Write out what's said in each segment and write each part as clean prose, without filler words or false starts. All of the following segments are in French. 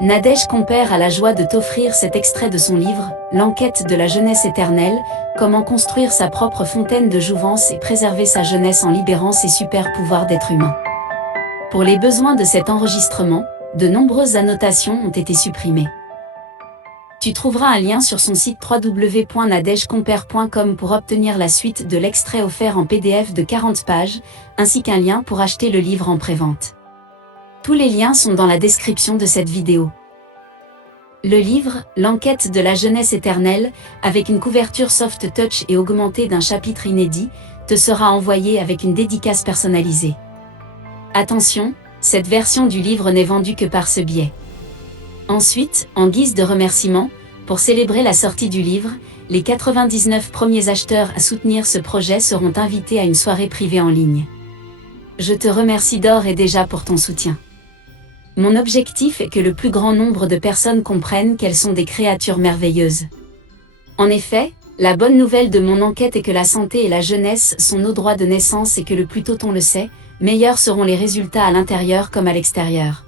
Nadège Compère a la joie de t'offrir cet extrait de son livre, L'enquête de la jeunesse éternelle, comment construire sa propre fontaine de jouvence et préserver sa jeunesse en libérant ses super pouvoirs d'être humain. Pour les besoins de cet enregistrement, de nombreuses annotations ont été supprimées. Tu trouveras un lien sur son site www.nadègecompère.com pour obtenir la suite de l'extrait offert en PDF de 40 pages, ainsi qu'un lien pour acheter le livre en prévente. Tous les liens sont dans la description de cette vidéo. Le livre, L'enquête de la jeunesse éternelle, avec une couverture soft touch et augmentée d'un chapitre inédit, te sera envoyé avec une dédicace personnalisée. Attention, cette version du livre n'est vendue que par ce biais. Ensuite, en guise de remerciement, pour célébrer la sortie du livre, les 99 premiers acheteurs à soutenir ce projet seront invités à une soirée privée en ligne. Je te remercie d'ores et déjà pour ton soutien. Mon objectif est que le plus grand nombre de personnes comprennent qu'elles sont des créatures merveilleuses. En effet, la bonne nouvelle de mon enquête est que la santé et la jeunesse sont nos droits de naissance et que le plus tôt on le sait, meilleurs seront les résultats à l'intérieur comme à l'extérieur.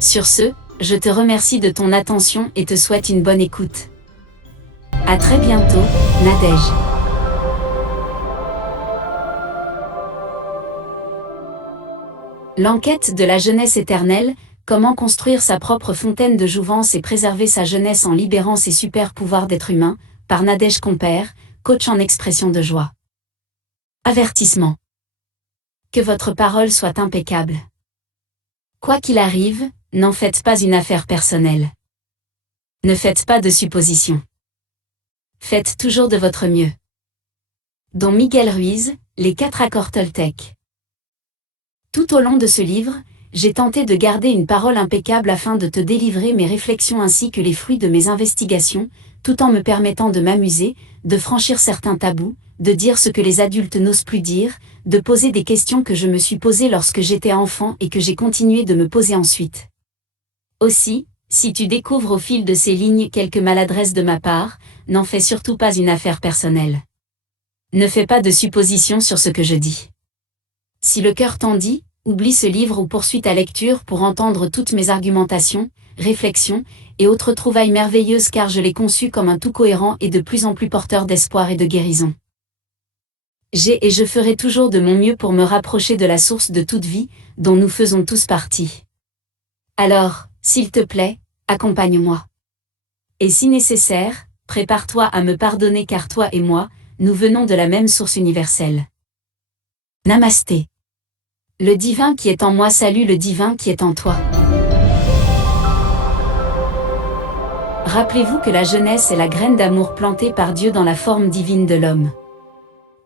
Sur ce, je te remercie de ton attention et te souhaite une bonne écoute. À très bientôt, Nadège. L'enquête de la jeunesse éternelle, comment construire sa propre fontaine de jouvence et préserver sa jeunesse en libérant ses super pouvoirs d'être humain, par Nadège Compère, coach en expression de joie. Avertissement. Que votre parole soit impeccable. Quoi qu'il arrive, n'en faites pas une affaire personnelle. Ne faites pas de suppositions. Faites toujours de votre mieux. Don Miguel Ruiz, les 4 accords Toltec. Tout au long de ce livre, j'ai tenté de garder une parole impeccable afin de te délivrer mes réflexions ainsi que les fruits de mes investigations, tout en me permettant de m'amuser, de franchir certains tabous, de dire ce que les adultes n'osent plus dire, de poser des questions que je me suis posées lorsque j'étais enfant et que j'ai continué de me poser ensuite. Aussi, si tu découvres au fil de ces lignes quelques maladresses de ma part, n'en fais surtout pas une affaire personnelle. Ne fais pas de suppositions sur ce que je dis. Si le cœur t'en dit, oublie ce livre ou poursuis ta lecture pour entendre toutes mes argumentations, réflexions, et autres trouvailles merveilleuses car je l'ai conçu comme un tout cohérent et de plus en plus porteur d'espoir et de guérison. J'ai et je ferai toujours de mon mieux pour me rapprocher de la source de toute vie, dont nous faisons tous partie. Alors, s'il te plaît, accompagne-moi. Et si nécessaire, prépare-toi à me pardonner car toi et moi, nous venons de la même source universelle. Namasté. Le divin qui est en moi salue le divin qui est en toi. Rappelez-vous que la jeunesse est la graine d'amour plantée par Dieu dans la forme divine de l'homme.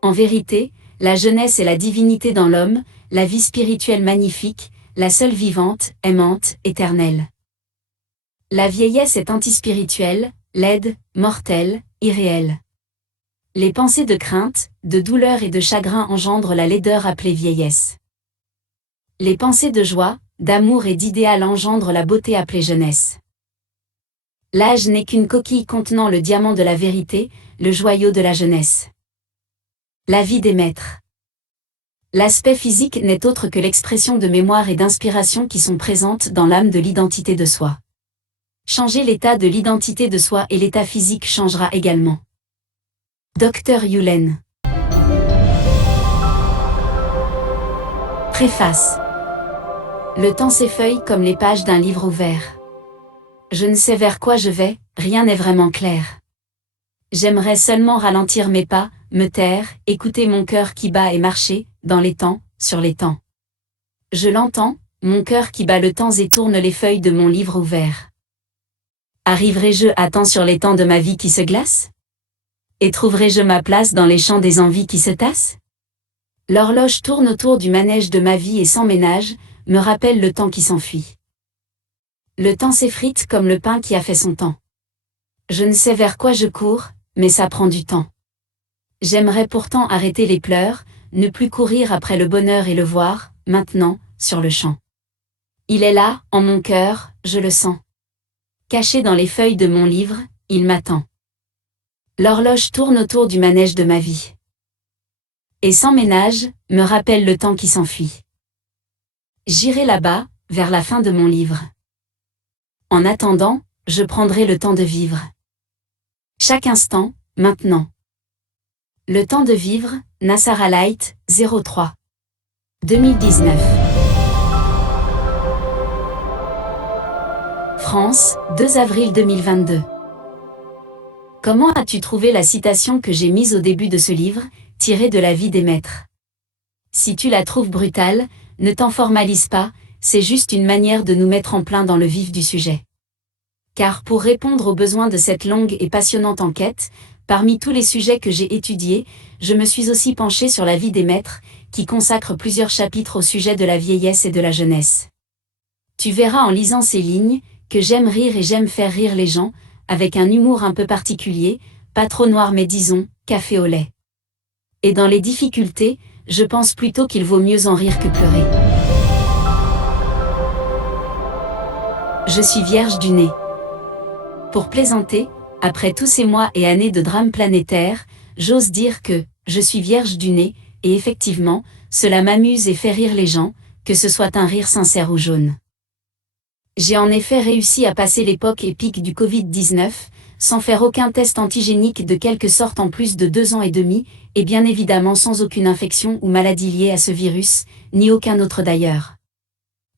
En vérité, la jeunesse est la divinité dans l'homme, la vie spirituelle magnifique, la seule vivante, aimante, éternelle. La vieillesse est antispirituelle, laide, mortelle, irréelle. Les pensées de crainte, de douleur et de chagrin engendrent la laideur appelée vieillesse. Les pensées de joie, d'amour et d'idéal engendrent la beauté appelée jeunesse. L'âge n'est qu'une coquille contenant le diamant de la vérité, le joyau de la jeunesse. La vie des maîtres. L'aspect physique n'est autre que l'expression de mémoire et d'inspiration qui sont présentes dans l'âme de l'identité de soi. Changer l'état de l'identité de soi et l'état physique changera également. Dr Yulen. Préface. Le temps s'effeuille comme les pages d'un livre ouvert. Je ne sais vers quoi je vais, rien n'est vraiment clair. J'aimerais seulement ralentir mes pas, me taire, écouter mon cœur qui bat et marcher, dans les temps, sur les temps. Je l'entends, mon cœur qui bat le temps et tourne les feuilles de mon livre ouvert. Arriverai-je à temps sur les temps de ma vie qui se glace? Et trouverai-je ma place dans les champs des envies qui se tassent? L'horloge tourne autour du manège de ma vie et sans ménage, me rappelle le temps qui s'enfuit. Le temps s'effrite comme le pain qui a fait son temps. Je ne sais vers quoi je cours, mais ça prend du temps. J'aimerais pourtant arrêter les pleurs, ne plus courir après le bonheur et le voir, maintenant, sur le champ. Il est là, en mon cœur, je le sens. Caché dans les feuilles de mon livre, il m'attend. L'horloge tourne autour du manège de ma vie. Et sans ménage, me rappelle le temps qui s'enfuit. J'irai là-bas, vers la fin de mon livre. En attendant, je prendrai le temps de vivre. Chaque instant, maintenant. Le temps de vivre, Nassara Light, 03. 2019. France, 2 avril 2022. Comment as-tu trouvé la citation que j'ai mise au début de ce livre, tirée de la vie des maîtres? Si tu la trouves brutale, ne t'en formalise pas, c'est juste une manière de nous mettre en plein dans le vif du sujet. Car pour répondre aux besoins de cette longue et passionnante enquête, parmi tous les sujets que j'ai étudiés, je me suis aussi penchée sur la vie des maîtres, qui consacre plusieurs chapitres au sujet de la vieillesse et de la jeunesse. Tu verras en lisant ces lignes, que j'aime rire et j'aime faire rire les gens, avec un humour un peu particulier, pas trop noir mais disons, café au lait. Et dans les difficultés, je pense plutôt qu'il vaut mieux en rire que pleurer. Je suis vierge du nez. Pour plaisanter, après tous ces mois et années de drames planétaires, j'ose dire que je suis vierge du nez, et effectivement, cela m'amuse et fait rire les gens, que ce soit un rire sincère ou jaune. J'ai en effet réussi à passer l'époque épique du Covid-19, sans faire aucun test antigénique de quelque sorte en plus de 2 ans et demi, et bien évidemment sans aucune infection ou maladie liée à ce virus, ni aucun autre d'ailleurs.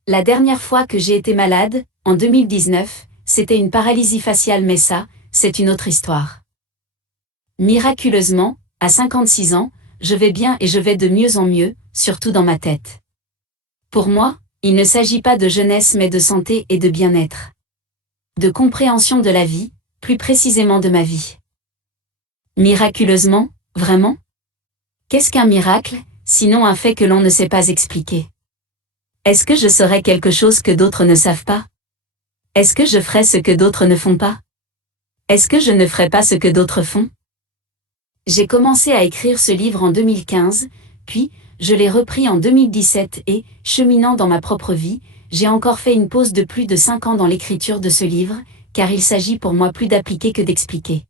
La dernière fois que j'ai été malade, en 2019, c'était une paralysie faciale mais ça, c'est une autre histoire. Miraculeusement, à 56 ans, je vais bien et je vais de mieux en mieux, surtout dans ma tête. Pour moi, il ne s'agit pas de jeunesse mais de santé et de bien-être. De compréhension de la vie, plus précisément de ma vie. Miraculeusement, vraiment? Qu'est-ce qu'un miracle, sinon un fait que l'on ne sait pas expliquer? Est-ce que je saurais quelque chose que d'autres ne savent pas? Est-ce que je ferais ce que d'autres ne font pas? Est-ce que je ne ferais pas ce que d'autres font? J'ai commencé à écrire ce livre en 2015, puis, je l'ai repris en 2017 et, cheminant dans ma propre vie, j'ai encore fait une pause de plus de 5 ans dans l'écriture de ce livre, car il s'agit pour moi plus d'appliquer que d'expliquer.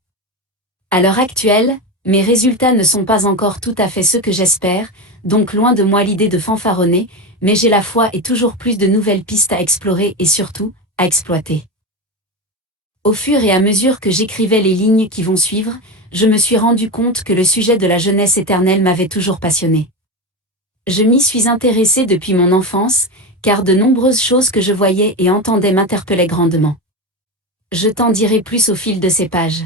À l'heure actuelle, mes résultats ne sont pas encore tout à fait ceux que j'espère, donc loin de moi l'idée de fanfaronner, mais j'ai la foi et toujours plus de nouvelles pistes à explorer et surtout, à exploiter. Au fur et à mesure que j'écrivais les lignes qui vont suivre, je me suis rendu compte que le sujet de la jeunesse éternelle m'avait toujours passionné. Je m'y suis intéressée depuis mon enfance, car de nombreuses choses que je voyais et entendais m'interpellaient grandement. Je t'en dirai plus au fil de ces pages.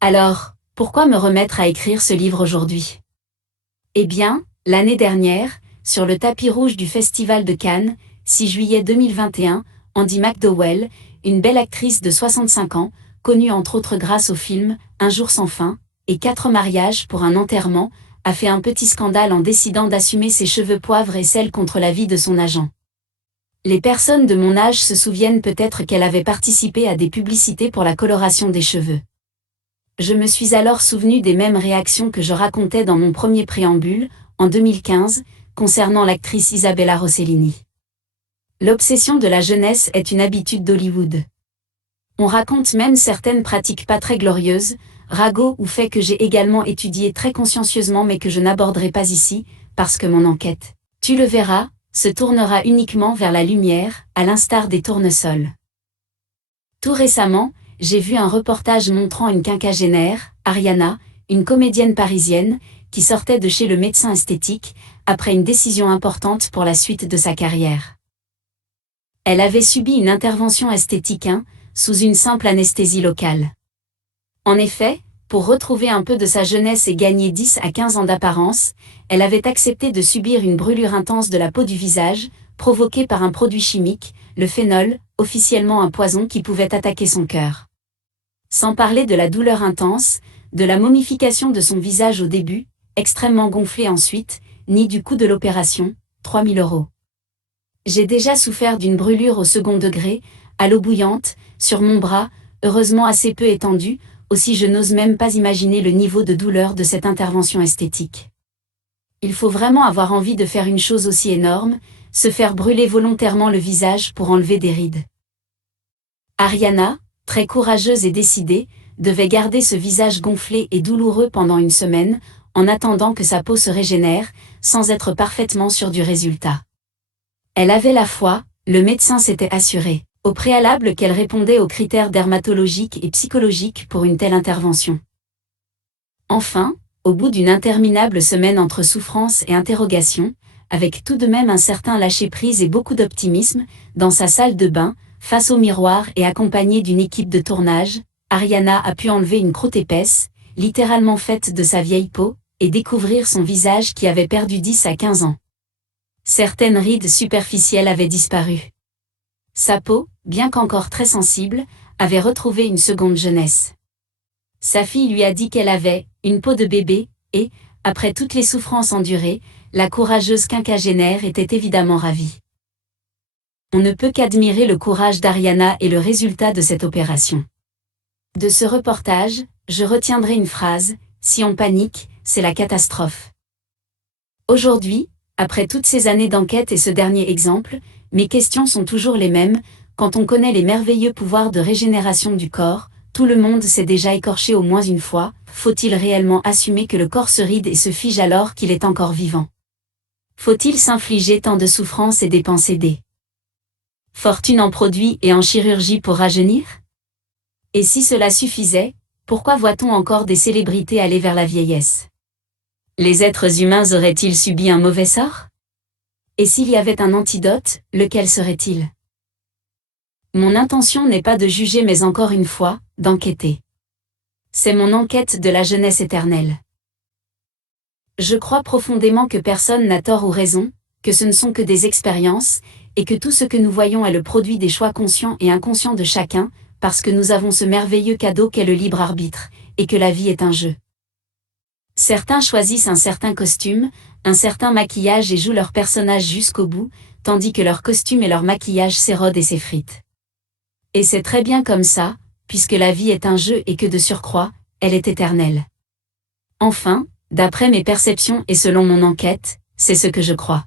Alors, pourquoi me remettre à écrire ce livre aujourd'hui? Eh bien, l'année dernière, sur le tapis rouge du Festival de Cannes, 6 juillet 2021, Andie MacDowell, une belle actrice de 65 ans, connue entre autres grâce au film Un jour sans fin, et 4 mariages pour un enterrement, a fait un petit scandale en décidant d'assumer ses cheveux poivre et sel contre l'avis de son agent. Les personnes de mon âge se souviennent peut-être qu'elle avait participé à des publicités pour la coloration des cheveux. Je me suis alors souvenu des mêmes réactions que je racontais dans mon premier préambule, en 2015, concernant l'actrice Isabella Rossellini. L'obsession de la jeunesse est une habitude d'Hollywood. On raconte même certaines pratiques pas très glorieuses, ragots ou faits que j'ai également étudiés très consciencieusement mais que je n'aborderai pas ici, parce que mon enquête, tu le verras, se tournera uniquement vers la lumière, à l'instar des tournesols. Tout récemment, j'ai vu un reportage montrant une quinquagénaire, Ariana, une comédienne parisienne, qui sortait de chez le médecin esthétique, après une décision importante pour la suite de sa carrière. Elle avait subi une intervention esthétique sous une simple anesthésie locale. En effet, pour retrouver un peu de sa jeunesse et gagner 10 à 15 ans d'apparence, elle avait accepté de subir une brûlure intense de la peau du visage, provoquée par un produit chimique, le phénol, officiellement un poison qui pouvait attaquer son cœur. Sans parler de la douleur intense, de la momification de son visage au début, extrêmement gonflé ensuite, ni du coût de l'opération, 3 000 €. J'ai déjà souffert d'une brûlure au second degré, à l'eau bouillante, sur mon bras, heureusement assez peu étendu, aussi je n'ose même pas imaginer le niveau de douleur de cette intervention esthétique. Il faut vraiment avoir envie de faire une chose aussi énorme, se faire brûler volontairement le visage pour enlever des rides. Ariana, très courageuse et décidée, devait garder ce visage gonflé et douloureux pendant une semaine, en attendant que sa peau se régénère, sans être parfaitement sûre du résultat. Elle avait la foi, le médecin s'était assuré. Au préalable qu'elle répondait aux critères dermatologiques et psychologiques pour une telle intervention. Enfin, au bout d'une interminable semaine entre souffrance et interrogation, avec tout de même un certain lâcher-prise et beaucoup d'optimisme, dans sa salle de bain, face au miroir et accompagnée d'une équipe de tournage, Ariana a pu enlever une croûte épaisse, littéralement faite de sa vieille peau, et découvrir son visage qui avait perdu 10 à 15 ans. Certaines rides superficielles avaient disparu. Sa peau, bien qu'encore très sensible, avait retrouvé une seconde jeunesse. Sa fille lui a dit qu'elle avait une peau de bébé, et, après toutes les souffrances endurées, la courageuse quinquagénaire était évidemment ravie. On ne peut qu'admirer le courage d'Ariana et le résultat de cette opération. De ce reportage, je retiendrai une phrase: si on panique, c'est la catastrophe. Aujourd'hui, après toutes ces années d'enquête et ce dernier exemple, mes questions sont toujours les mêmes. Quand on connaît les merveilleux pouvoirs de régénération du corps, tout le monde s'est déjà écorché au moins une fois, faut-il réellement assumer que le corps se ride et se fige alors qu'il est encore vivant? Faut-il s'infliger tant de souffrances et dépenser des fortunes en produits et en chirurgie pour rajeunir? Et si cela suffisait, pourquoi voit-on encore des célébrités aller vers la vieillesse? Les êtres humains auraient-ils subi un mauvais sort? Et s'il y avait un antidote, lequel serait-il? Mon intention n'est pas de juger mais encore une fois, d'enquêter. C'est mon enquête de la jeunesse éternelle. Je crois profondément que personne n'a tort ou raison, que ce ne sont que des expériences, et que tout ce que nous voyons est le produit des choix conscients et inconscients de chacun, parce que nous avons ce merveilleux cadeau qu'est le libre arbitre, et que la vie est un jeu. Certains choisissent un certain costume, un certain maquillage et jouent leur personnage jusqu'au bout, tandis que leur costume et leur maquillage s'érodent et s'effritent. Et c'est très bien comme ça, puisque la vie est un jeu et que de surcroît, elle est éternelle. Enfin, d'après mes perceptions et selon mon enquête, c'est ce que je crois.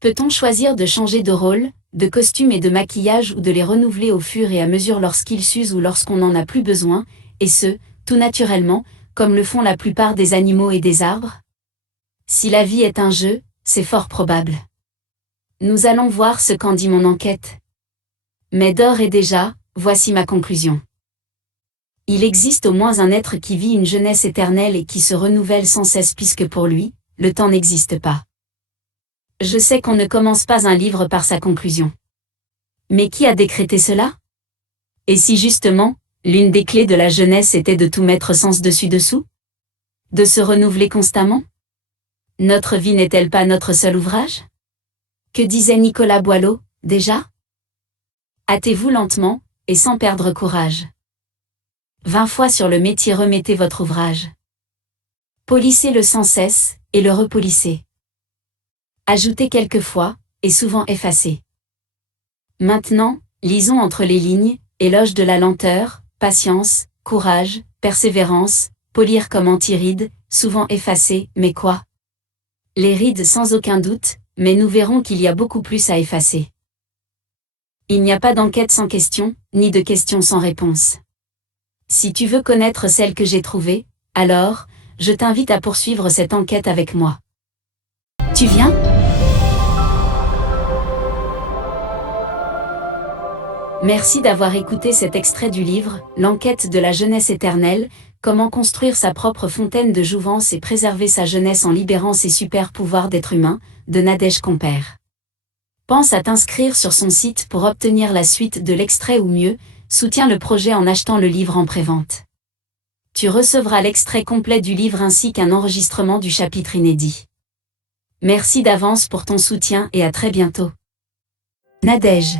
Peut-on choisir de changer de rôle, de costume et de maquillage ou de les renouveler au fur et à mesure lorsqu'ils s'usent ou lorsqu'on n'en a plus besoin, et ce, tout naturellement, comme le font la plupart des animaux et des arbres? Si la vie est un jeu, c'est fort probable. Nous allons voir ce qu'en dit mon enquête. Mais d'ores et déjà, voici ma conclusion. Il existe au moins un être qui vit une jeunesse éternelle et qui se renouvelle sans cesse puisque pour lui, le temps n'existe pas. Je sais qu'on ne commence pas un livre par sa conclusion. Mais qui a décrété cela? Et si justement, l'une des clés de la jeunesse était de tout mettre sens dessus-dessous? De se renouveler constamment? Notre vie n'est-elle pas notre seul ouvrage? Que disait Nicolas Boileau, déjà? Hâtez-vous lentement, et sans perdre courage. 20 fois sur le métier remettez votre ouvrage. Polissez-le sans cesse, et le repolissez. Ajoutez quelquefois, et souvent effacez. Maintenant, lisons entre les lignes, éloge de la lenteur, patience, courage, persévérance, polir comme anti-rides, souvent effacées, mais quoi? Les rides sans aucun doute, mais nous verrons qu'il y a beaucoup plus à effacer. Il n'y a pas d'enquête sans question, ni de question sans réponse. Si tu veux connaître celle que j'ai trouvée, alors, je t'invite à poursuivre cette enquête avec moi. Tu viens? Merci d'avoir écouté cet extrait du livre « L'enquête de la jeunesse éternelle », comment construire sa propre fontaine de jouvence et préserver sa jeunesse en libérant ses super pouvoirs d'être humain, de Nadège Compère. Pense à t'inscrire sur son site pour obtenir la suite de l'extrait ou mieux, soutiens le projet en achetant le livre en prévente. Tu recevras l'extrait complet du livre ainsi qu'un enregistrement du chapitre inédit. Merci d'avance pour ton soutien et à très bientôt. Nadège.